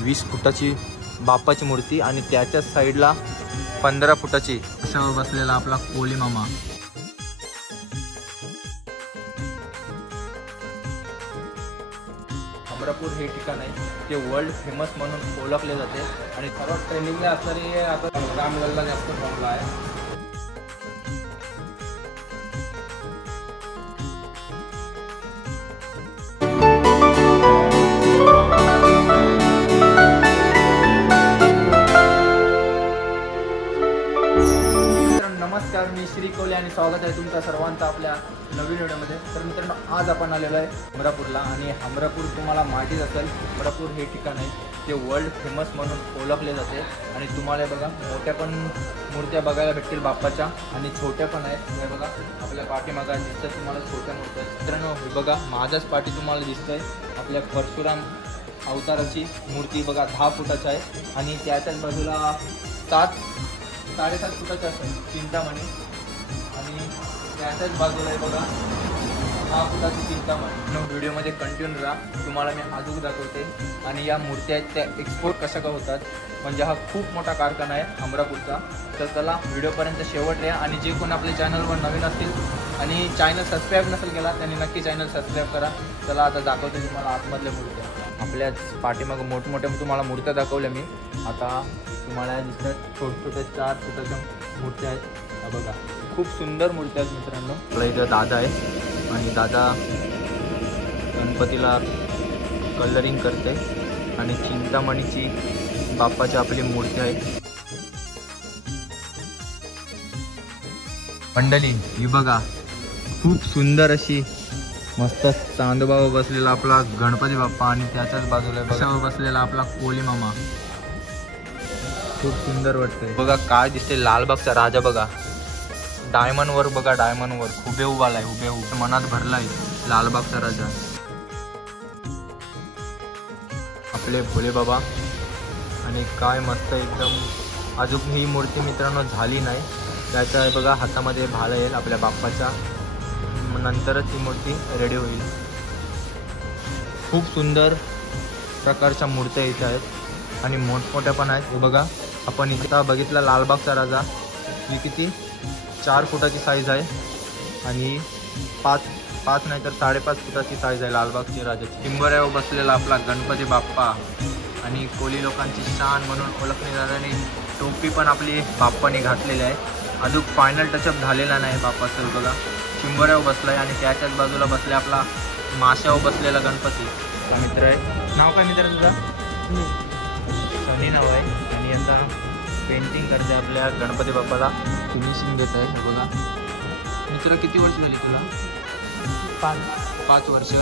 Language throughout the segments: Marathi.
20 फुटाची बाप्पाची मूर्ती आणि त्याच्याच साईडला 15 फुटाची असं बसलेला आपला कोली मामा। हमरापूर हे ठिकाण आहे ते वर्ल्ड फेमस म्हणून ओळखले जाते आणि सर्वात ट्रेंडिंगला असणारी आता रामलल्ला जास्त फॉर्मला आहे। नमस्कार, मी श्री कोले आणि स्वागत आहे तुमचं सर्वांचं आपल्या नवीन व्हिडिओमध्ये। तर मित्रांनो, आज आपण आलेलो आहे हमरापूरला आणि हमरापूर तुम्हाला माहितीच असेल, हमरापूर हे ठिकाण आहे ते वर्ल्ड फेमस म्हणून ओळखले जाते आणि तुम्हाला बघा मोठ्या पण मूर्त्या बघायला भेटतील बाप्पाच्या आणि छोट्या पण आहेत। हे बघा आपल्या पाठीमागे दिसतं तुम्हाला छोट्या मूर्त्या। मित्रांनो, हे बघा माझाच पाठी तुम्हाला दिसतंय आपल्या परशुराम अवताराची मूर्ती बघा 10 फुटाची आहे आणि त्याच्याच बाजूला 7-7.5 फुटाची असेल चिंतामणी आणि त्याच्याच बाजूला आहे बघा 6 फुटाची चिंतामणी। व्हिडिओमध्ये कंटिन्यू राहा, तुम्हाला मी अजून दाखवते आणि या मूर्त्या आहेत त्या एक्सपोर्ट कशा का होतात, म्हणजे हा खूप मोठा कारखाना आहे हमरापूरचा। तर चला व्हिडिओपर्यंत शेवट या आणि जे कोण आपल्या चॅनलवर नवीन असतील आणि चॅनल सबस्क्राईब नसेल केला त्यांनी नक्की चॅनल सबस्क्राईब करा। चला आता दाखवते तुम्हाला आतमधल्या मूर्त्या। आपल्याच पाठीमागं मोठमोठ्या तुम्हाला मूर्त्या दाखवल्या मी, आता तुम्हाला दिसतात छोटे-छोटे 4 फुटाच्या मूर्त्या आहेत। हा बघा खूप सुंदर मूर्त्या आहेत मित्रांनो। आपला इथं दादा आहे आणि दादा गणपतीला कलरिंग करते आणि चिंतामणीची बाप्पाची आपली मूर्ती आहे। मंडळी ही बघा खूप सुंदर अशी मस्त चांदोबावर बसलेला आपला गणपती बाप्पा आणि त्याच्याच बाजूला बसलेला आपला कोली मामा। खूप सुंदर वाटतंय बघा। काय दिसते लालबागचा राजा बघा, डायमंड वर बघा, डायमंड वर उभे उभालाय, उभे मनात भरलाय लालबागचा राजा। आपले भोले बाबा आणि काय मस्त एकदम। अजून ही मूर्ती मित्रांनो झाली नाही, त्याच्या बघा हातामध्ये भाला येईल आपल्या बाप्पाच्या, नंतरच ही मूर्ती रेडी होईल। खूप सुंदर प्रकारच्या मूर्त्या इथे आहेत आणि मोठमोठ्या पण आहेत। हे बघा आपण इथे बघितला लालबागचा राजा, ही किती 4 फुटाची साईज आहे आणि 5 नाही तर 5.5 फुटाची साईज आहे लालबागची राजाची। टिंबऱ्यावर बसलेला आपला गणपती बाप्पा आणि कोली लोकांची शान म्हणून ओळखली जाणारी टोपी पण आपली बाप्पाने घातलेली आहे। अजून फायनल टचअप झालेला नाही बाप्पाचं बघा। टिंबऱ्यावर बसलाय आणि त्याच्याच बाजूला बसले आपला माशावर बसलेला गणपती। हा मित्र आहे, नाव काय मित्र तुझा? सनी नाव आहे आणि आता पेंटिंग करते आपल्या गणपती बाप्पाला, फिनिशिंग देत आहे। हे बघा मित्र, किती वर्ष झाली तुला? 5 वर्ष।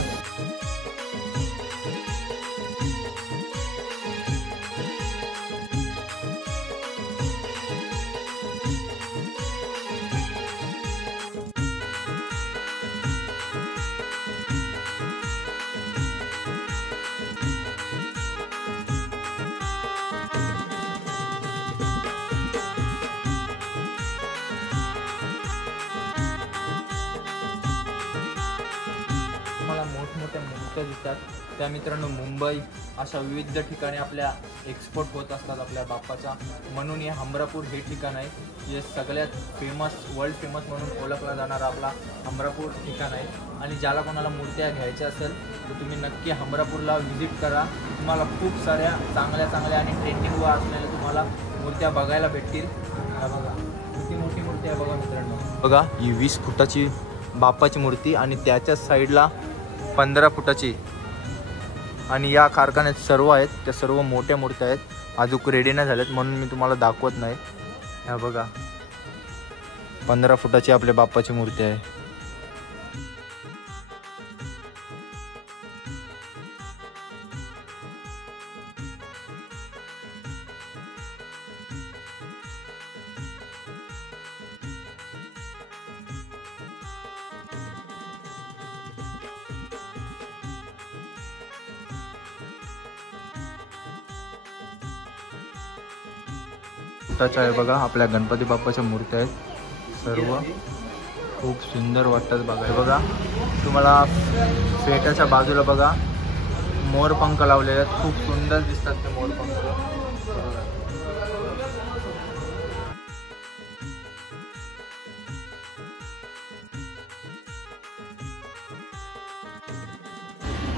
मोठमोठ्या मूर्त्या दिसतात त्या मित्रांनो मुंबई अशा विविध ठिकाणी आपल्या एक्सपोर्ट होत असतात आपल्या बाप्पाच्या, म्हणून हे हमरापूर हे ठिकाण आहे जे सगळ्यात फेमस वर्ल्ड फेमस म्हणून ओळखला जाणारा आपला हमरापूर ठिकाण आहे। आणि ज्याला कोणाला मूर्त्या घ्यायच्या असेल तर तुम्ही नक्की हमरापूरला व्हिजिट करा, तुम्हाला खूप साऱ्या चांगल्या आणि ट्रेंडिंगवर असलेल्या तुम्हाला मूर्त्या बघायला भेटतील। बघा किती मोठी मूर्ती आहे बघा मित्रांनो, बघा ही 20 फुटाची बाप्पाची मूर्ती आणि त्याच्याच साईडला 15 फुटाची आणि या कारखान्यात सर्व आहेत त्या सर्व मोठ्या मूर्त्या आहेत, अजून रेडी नाही झाल्यात म्हणून मी तुम्हाला दाखवत नाही। हा बघा 15 फुटाची आपल्या बाप्पाची मूर्ती आहे। फुटाच्या आहे बघा आपल्या गणपती बाप्पाच्या मूर्त्या आहेत सर्व, खूप सुंदर वाटतात बघा। बघा तुम्हाला पेटाच्या बाजूला बघा मोरपंख लावलेले आहेत, खूप सुंदर दिसतात ते मोरपंख.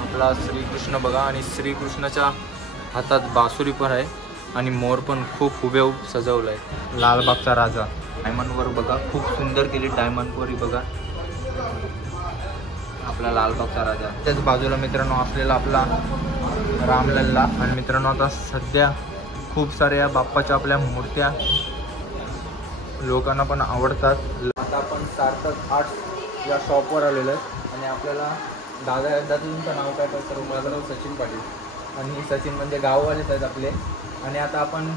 आपला श्रीकृष्ण बघा, आणि श्रीकृष्णाच्या हातात बासुरी पण आहे आणि मोर पण खूप हुबेहूब सजवलं आहे. लालबागचा राजा डायमंडवर बघा, खूप सुंदर केली डायमंडवरी बघा आपला लालबागचा राजा. त्याच बाजूला मित्रांनो असलेला आपला रामलल्ला. आणि मित्रांनो आता सध्या खूप साऱ्या बाप्पाच्या आपल्या मूर्त्या लोकांना पण आवडतात. आता आपण सार्थक आर्ट्स या शॉपवर आलेलो आहे आणि आपल्याला दादा तुमचं नाव काय तर माझं नाव सचिन पाटील आणि सचिन म्हणजे गाववालेच आहेत आपले. आणि आता आपण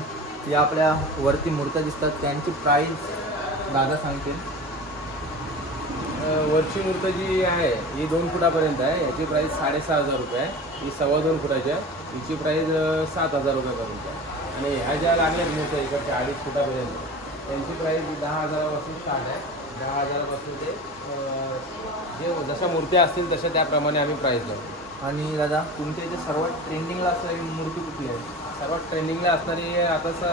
या आपल्या वरती मूर्त्या दिसतात त्यांची प्राईस दादा सांगतील. वरची मूर्ती जी आहे ही 2 फुटापर्यंत आहे. याची प्राईस 6,500 रुपये आहे. ही 2.25 फुटाची आहे. हिची प्राईस 7,000 रुपयापर्यंत आहे. आणि ह्या ज्या लागल्या मूर्त्या इकडच्या 2.5 फुटापर्यंत त्यांची प्राईस 10,000पासून स्टार्ट आहे. 10,000पासून ते जे जशा मूर्त्या असतील तशा त्याप्रमाणे आम्ही प्राईस लावतो. आणि दादा तुमच्या इथे सर्वात ट्रेंडिंगला असणारी मूर्ती कुठली आहे? सर्वात ट्रेंडिंगला असणारी आताच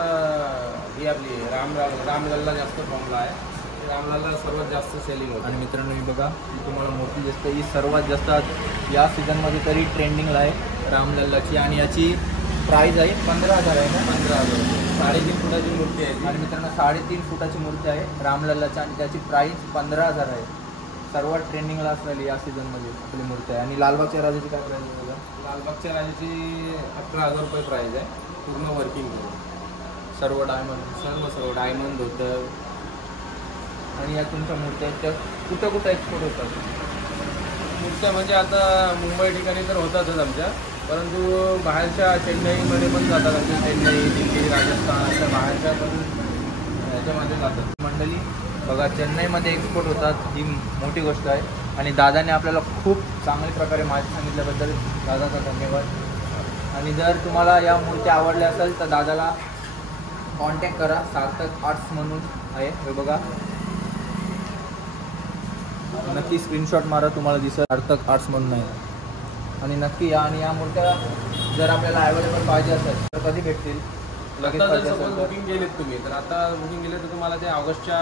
ही आपली रामलल्ला जास्त फॉर्मला आहे. रामलल्ला सर्वात जास्त सेलिंग होतं. आणि मित्रांनो ही बघा तुम्हाला मूर्ती दिसते, ही सर्वात जास्त या सीझनमध्ये तरी ट्रेंडिंगला आहे रामलल्लाची. आणि याची प्राईज आहे 15,000 आहे ना? 15,000 रुपये. 3.5 फुटाची मूर्ती आहे. आणि मित्रांनो 3.5 फुटाची मूर्ती आहे रामलल्लाची आणि त्याची प्राईस 15,000 आहे. सर्वात ट्रेंडिंगला असलेली या सीझनमध्ये आपली मूर्ती आहे. आणि लालबागच्या राजाची काय प्राईज आहे बघा? लालबागच्या राजाची 11,000 रुपये प्राईज आहे. पूर्ण वर्किंग सर्व डायमंड सर्व डायमंड होतं. आणि या तुमच्या मूर्त्या आहेत त्या कुठं एक्सपोर्ट होतात? मूर्त्या म्हणजे आता मुंबई ठिकाणी तर होतातच आमच्या, परंतु बाहेरच्या चेन्नईमध्ये पण जातात. आमच्या चेन्नई, दिल्ली, राजस्थान अशा बाहेरच्या पण ह्याच्यामध्ये जातात. मंडळी बघा चेन्नईमध्ये एक्सपोर्ट होतात, ही मोठी गोष्ट आहे. आणि दादाने आपल्याला खूप चांगल्या प्रकारे माहिती सांगितल्याबद्दल दादाचा धन्यवाद. आणि जर तुम्हाला या मूर्त्या आवडल्या असेल तर दादाला कॉन्टॅक्ट करा. सार्थक आर्ट्स म्हणून आहे हे बघा, नक्की स्क्रीनशॉट मारा, तुम्हाला दिसत सार्थक आर्ट्स म्हणून आहे. आणि नक्की या. आणि या मूर्त्या जर आपल्याला अवेलेबल पाहिजे असेल तर कधी भेटतील? लगेच आता पाहिजे जर असेल सपोज तर? बुकिंग केलीत तुम्ही तर आता बुकिंग केले तर तुम्हाला ते ऑगस्टच्या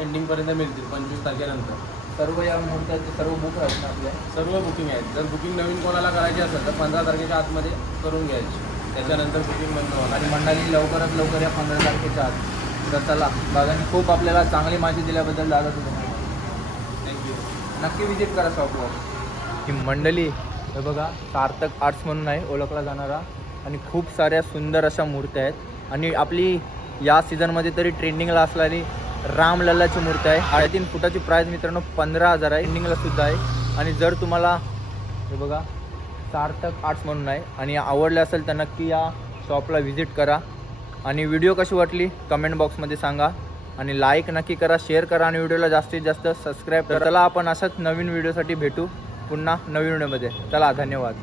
एंडिंगपर्यंत मिळतील. 25 तारखेनंतर सर्व या मूर्त्याचे सर्व बुक आहेत ना आपल्या? सर्व बुकिंग आहेत. जर बुकिंग नवीन कोणाला करायची असेल तर 15 तारखेच्या आतमध्ये करून घ्यायची. त्याच्यानंतर बुकिंग बंद होणार. आणि मंडळी लवकरात लवकर या 15 तारखेच्या आत. तर चला, दादाने खूप आपल्याला चांगली माहिती दिल्याबद्दल दादा तुझं थँक्यू. नक्की विजिट करा शॉपवर. ही मंडळी हे बघा सार्थक आर्ट्स म्हणून आहे ओळखला जाणारा. आणि खूप साऱ्या सुंदर अशा मूर्त्या आहेत. आणि आपली या सीझनमध्ये तरी ट्रेंडिंगला असणारी रामलल्लाची मूर्ती आहे. 3.5 फुटाची प्राईज मित्रांनो 15,000 आहे. ट्रेंडिंगला सुद्धा आहे. आणि जर तुम्हाला हे बघा सार्थक आर्ट्स म्हणून आहे आणि आवडले असेल तर नक्की या शॉपला व्हिजिट करा. आणि व्हिडिओ कशी वाटली कमेंट बॉक्समध्ये सांगा. आणि लाईक नक्की करा, शेअर करा आणि व्हिडिओला जास्तीत जास्त सबस्क्राईब करा. चला आपण अशाच नवीन व्हिडिओसाठी भेटू पुन्हा नवीन व्हिडिओमध्ये. चला धन्यवाद.